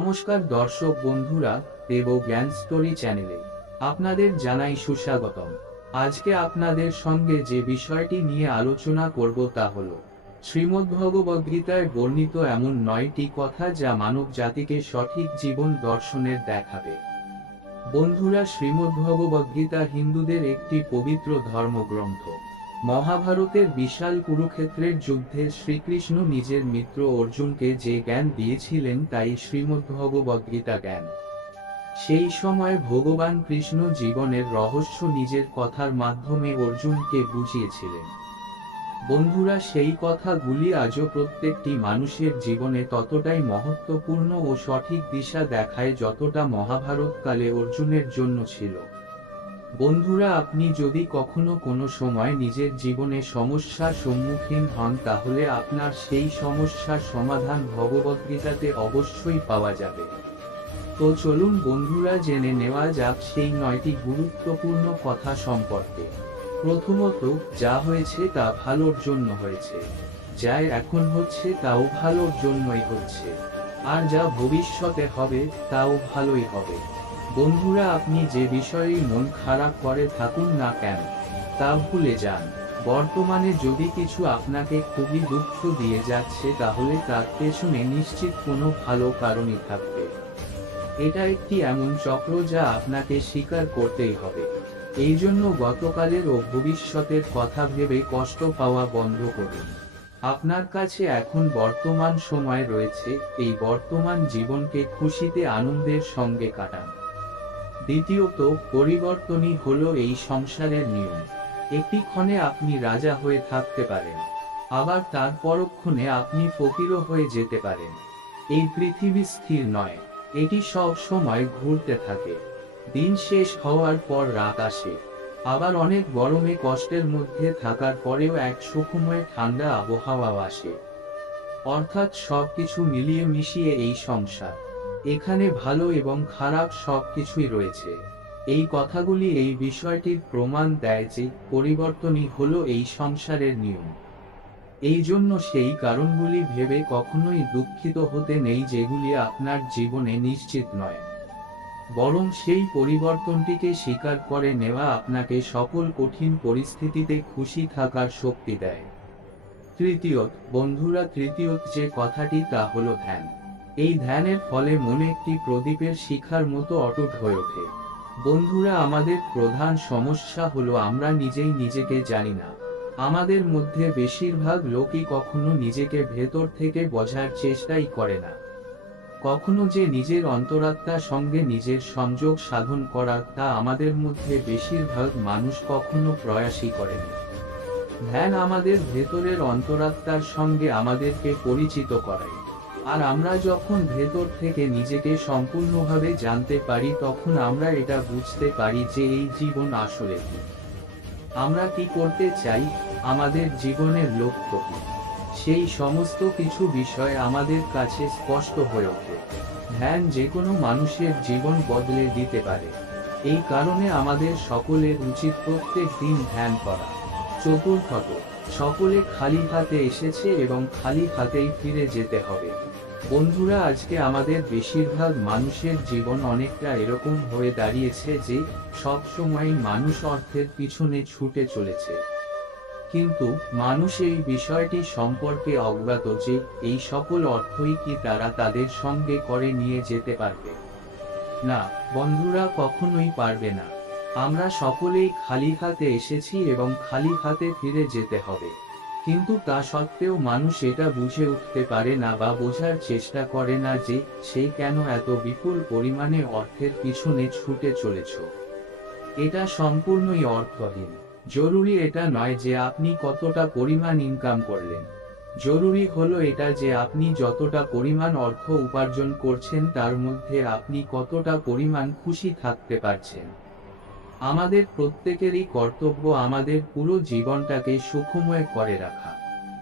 নমস্কার দর্শক বন্ধুরা, দেব জ্ঞান স্টোরি চ্যানেলে আপনাদের জানাই সুস্বাগতম। আজকে আপনাদের সঙ্গে যে বিষয়টি নিয়ে আলোচনা করব তা হল শ্রীমদ্ভগবদ্গীতায় বর্ণিত এমন 9টি কথা যা মানব জাতিকে সঠিক জীবন দর্শনের দেখাবে। বন্ধুরা, শ্রীমদ্ভগবদ্গীতা হিন্দুদের একটি পবিত্র ধর্মগ্রন্থ। মহাভারতের বিশাল কুরুক্ষেত্রের যুদ্ধে শ্রীকৃষ্ণ নিজের মিত্র অর্জুনকে যে জ্ঞান দিয়েছিলেন তাই শ্রীমদ্ভগবদ্গীতা জ্ঞান। সেই সময় ভগবান কৃষ্ণ জীবনের রহস্য নিজের কথার মাধ্যমে অর্জুনকে বুঝিয়েছিলেন। বন্ধুরা, সেই কথাগুলি আজও প্রত্যেকটি মানুষের জীবনে ততটাই মহত্বপূর্ণ ও সঠিক দিশা দেখায় যতটা মহাভারতকালে অর্জুনের জন্য ছিল। বন্ধুরা, আপনি যদি কখনো কোনো সময় নিজের জীবনে সমস্যার সম্মুখীন হন তাহলে আপনার সেই সমস্যার সমাধান ভগবদ্গীতাতে অবশ্যই পাওয়া যাবে। তো চলুন বন্ধুরা, জেনে নেওয়া যাক সেই 9টি গুরুত্বপূর্ণ কথা সম্পর্কে। প্রথমত, যা হয়েছে তা ভালোর জন্য হয়েছে, যা এখন হচ্ছে তাও ভালোর জন্যই হচ্ছে, আর যা ভবিষ্যতে হবে তাও ভালোই হবে। বন্ধুরা, আপনি যে বিষয়েই মন খারাপ করে থাকুন না কেন তা ভুলে যান। বর্তমানে যদি কিছু আপনাকে খুবই দুঃখ দিয়ে যাচ্ছে তাহলে তার পেছনে নিশ্চিত কোনো ভালো কারণই থাকবে। এটা একটি এমন চক্র যা আপনাকে স্বীকার করতেই হবে। এই জন্য গতকালের ও ভবিষ্যতের কথা ভেবে কষ্ট পাওয়া বন্ধ করুন। আপনার কাছে এখন বর্তমান সময় রয়েছে, এই বর্তমান জীবনকে খুশিতে আনন্দের সঙ্গে কাটান। দ্বিতীয়ত, পরিবর্তনই হলো এই সংসারের নিয়ম। একটি ক্ষণে আপনি রাজা হয়ে থাকতে পারেন, আবার তার পরক্ষণে আপনি ফকিরও হয়ে যেতে পারেন। এই পৃথিবী স্থির নয়, এটি সব সময় ঘুরতে থাকে। দিন শেষ হওয়ার পর রাত আসে, আবার অনেক গরমে কষ্টের মধ্যে থাকার পরেও এক সুখময় ঠান্ডা আবহাওয়া আসে। অর্থাৎ সবকিছু মিলিয়ে মিশিয়ে এই সংসার। এখানে ভালো এবং খারাপ সবকিছুই রয়েছে। এই কথাগুলি এই বিষয়টির প্রমাণ দেয় যে পরিবর্তনই হলো এই সংসারের নিয়ম। এই জন্য সেই কারণগুলি ভেবে কখনোই দুঃখিত হতে নেই যেগুলি আপনার জীবনে নিশ্চিত নয়, বরং সেই পরিবর্তনটিকে স্বীকার করে নেওয়া আপনাকে সকল কঠিন পরিস্থিতিতে খুশি থাকার শক্তি দেয়। তৃতীয়ত, বন্ধুরা, তৃতীয়ত যে কথাটি তা হলো ধ্যান। এই ধ্যানের ফলে মনে একটি প্রদীপের শিখার মতো অটুট হয়ে ওঠে। বন্ধুরা, আমাদের প্রধান সমস্যা হলো আমরা নিজেই নিজেকে জানি না। আমাদের মধ্যে বেশিরভাগ লোকই কখনো নিজেকে ভেতর থেকে বোঝার চেষ্টাই করে না। কখনো যে নিজের অন্তরাত্মার সঙ্গে নিজের সংযোগ সাধন করার তা আমাদের মধ্যে বেশিরভাগ মানুষ কখনো প্রয়াসই করেনি। ধ্যান আমাদের ভেতরের অন্তরাত্মার সঙ্গে আমাদেরকে পরিচিত করায়। আর আমরা যখন ভেতর থেকে নিজেকে সম্পূর্ণভাবে জানতে পারি তখন আমরা এটা বুঝতে পারি যে এই জীবন আসলে কি, আমরা কি করতে চাই, আমাদের জীবনের লক্ষ্য কি। সেই সমস্ত কিছু বিষয় আমাদের কাছে স্পষ্ট হয়ে ওঠে। ধ্যান যে কোনো মানুষের জীবন বদলে দিতে পারে। এই কারণে আমাদের সকলের উচিত প্রত্যেক দিন ধ্যান করা। চতুর্থত, সকলে খালি হাতে এসেছে এবং খালি হাতেই ফিরে যেতে হবে। বন্ধুরা, আজকে আমাদের বেশিরভাগ মানুষের জীবন অনেকটা এরকম হয়ে দাঁড়িয়েছে যে সব সময় মানুষ অর্থের পিছনে ছুটে চলেছে, কিন্তু মানুষ এই বিষয়টি সম্পর্কে অজ্ঞাত যে এই সকল অর্থই কি তারা তাদের সঙ্গে করে নিয়ে যেতে পারবে। না বন্ধুরা, কখনোই পারবে না। আমরা সকলেই খালি হাতে এসেছি এবং খালি হাতে ফিরে যেতে হবে, কিন্তু তা সত্ত্বেও মানুষ এটা বুঝে উঠতে পারে না বা বোঝার চেষ্টা করে না যে সে কেন এত বিপুল পরিমাণে অর্থের পিছনে ছুটে চলেছ। এটা সম্পূর্ণই অর্থহীন। জরুরি এটা নয় যে আপনি কতটা পরিমাণ ইনকাম করলেন, জরুরি হলো এটা যে আপনি যতটা পরিমাণ অর্থ উপার্জন করছেন তার মধ্যে আপনি কতটা পরিমাণ খুশি থাকতে পারছেন। আমাদের প্রত্যেকেরই কর্তব্য আমাদের পুরো জীবনটাকে সুখময় করে রাখা,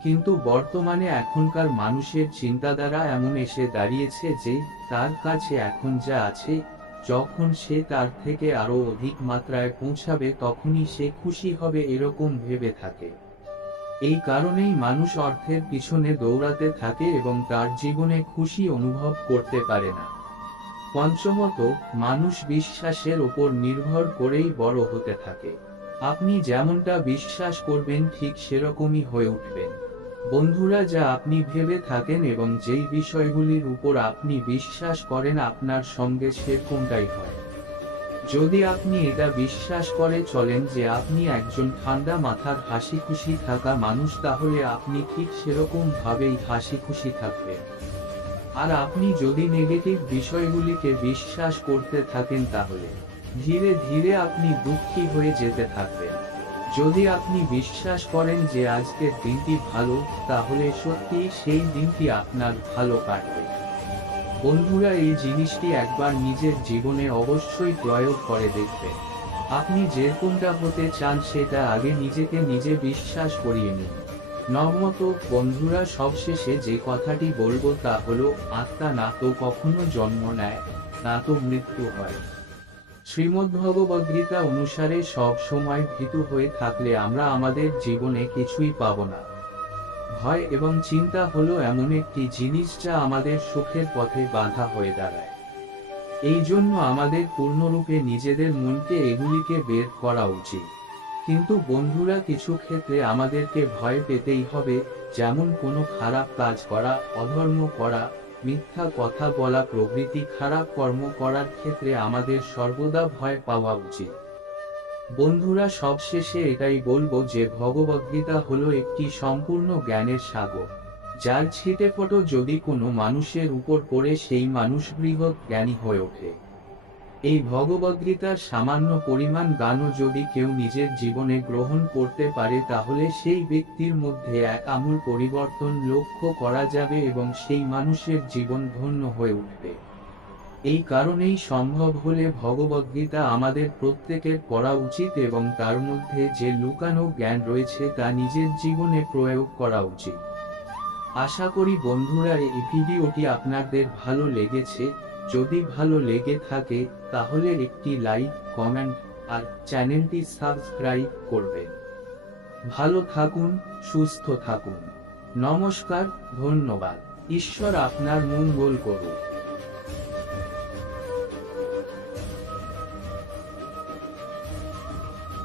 কিন্তু বর্তমানে এখনকার মানুষের চিন্তাধারা এমন এসে দাঁড়িয়েছে যে তার কাছে এখন যা আছে, যখন সে তার থেকে আরো অধিক মাত্রায় পৌঁছাবে তখনই সে খুশি হবে এরকম ভেবে থাকে। এই কারণেই মানুষ অর্থের পিছনে দৌড়াতে থাকে এবং তার জীবনে খুশি অনুভব করতে পারে না। পঞ্চমত, মানুষ বিশ্বাসের ওপর নির্ভর করেই বড় হতে থাকে। আপনি যেমনটা বিশ্বাস করবেন ঠিক সেরকমই হয়ে উঠবেন। বন্ধুরা, যা আপনি ভেবে থাকেন এবং যেই বিষয়গুলির উপর আপনি বিশ্বাস করেন আপনার সঙ্গে সেরকমটাই হয়। যদি আপনি এটা বিশ্বাস করে চলেন যে আপনি একজন ঠান্ডা মাথার হাসি খুশি থাকা মানুষ, তাহলে আপনি ঠিক সেরকম ভাবেই হাসি খুশি থাকবেন। আর আপনি যদি নেগেটিভ বিষয়গুলিকে বিশ্বাস করতে থাকেন তাহলে ধীরে ধীরে আপনি দুঃখী হয়ে যেতে থাকবেন। যদি আপনি বিশ্বাস করেন যে আজকের দিনটি ভালো, তাহলে সত্যিই সেই দিনটি আপনার ভালো কাটবে। বন্ধুরা, এই জিনিসটি একবার নিজের জীবনে অবশ্যই প্রয়োগ করে দেখবেন। আপনি যেরকমটা হতে চান সেটা আগে নিজেকে নিজে বিশ্বাস করিয়ে নিন। নবমত বন্ধুরা, সবশেষে যে কথাটি বলবো তা হলো, আত্মা না তো কখনো জন্ম নেয়, না তো মৃত্যু হয়। শ্রীমদ্ভগবদ্গীতা অনুসারে সব সময় ভীতু হয়ে থাকলে আমরা আমাদের জীবনে কিছুই পাবো না। ভয় এবং চিন্তা হলো এমন একটি জিনিস যা আমাদের সুখের পথে বাধা হয়ে দাঁড়ায়। এই জন্য আমাদের পূর্ণরূপে নিজেদের মনকে এগুলিকে বের করা উচিত। কিন্তু বন্ধুরা, কিছু ক্ষেত্রে আমাদেরকে ভয় পেতেই হবে, যেমন কোনো খারাপ কাজ করা, অধর্ম করা, মিথ্যা কথা বলা প্রভৃতি খারাপ কর্ম করার ক্ষেত্রে আমাদের সর্বদা ভয় পাওয়া উচিত। বন্ধুরা, সবশেষে এটাই বলবো যে ভগবদ্গীতা হলো একটি সম্পূর্ণ জ্ঞানের সাগর, যার ছিটেফোঁটো যদি কোনো মানুষের উপর পড়ে সেই মানুষ বৃহৎ জ্ঞানী হয়ে ওঠে। এই ভগবদ্গীতার সামান্য পরিমাণ জ্ঞানও যদি কেউ নিজের জীবনে গ্রহণ করতে পারে তাহলে সেই ব্যক্তির মধ্যে এক আমূল পরিবর্তন লক্ষ্য করা যাবে এবং সেই মানুষের জীবন ধন্য হয়ে উঠবে। এই কারণেই সম্ভব হলে ভগবদ্গীতা আমাদের প্রত্যেকের পড়া উচিত এবং তার মধ্যে যে লুকানো জ্ঞান রয়েছে তা নিজের জীবনে প্রয়োগ করা উচিত। আশা করি বন্ধুরা এই ভিডিওটি আপনাদের ভালো লেগেছে। যদি ভালো লেগে থাকে তাহলে একটি লাইক, কমেন্ট আর চ্যানেলটি সাবস্ক্রাইব করবেন। ভালো থাকুন, সুস্থ থাকুন। নমস্কার, ধন্যবাদ। ঈশ্বর আপনার মঙ্গল করুন।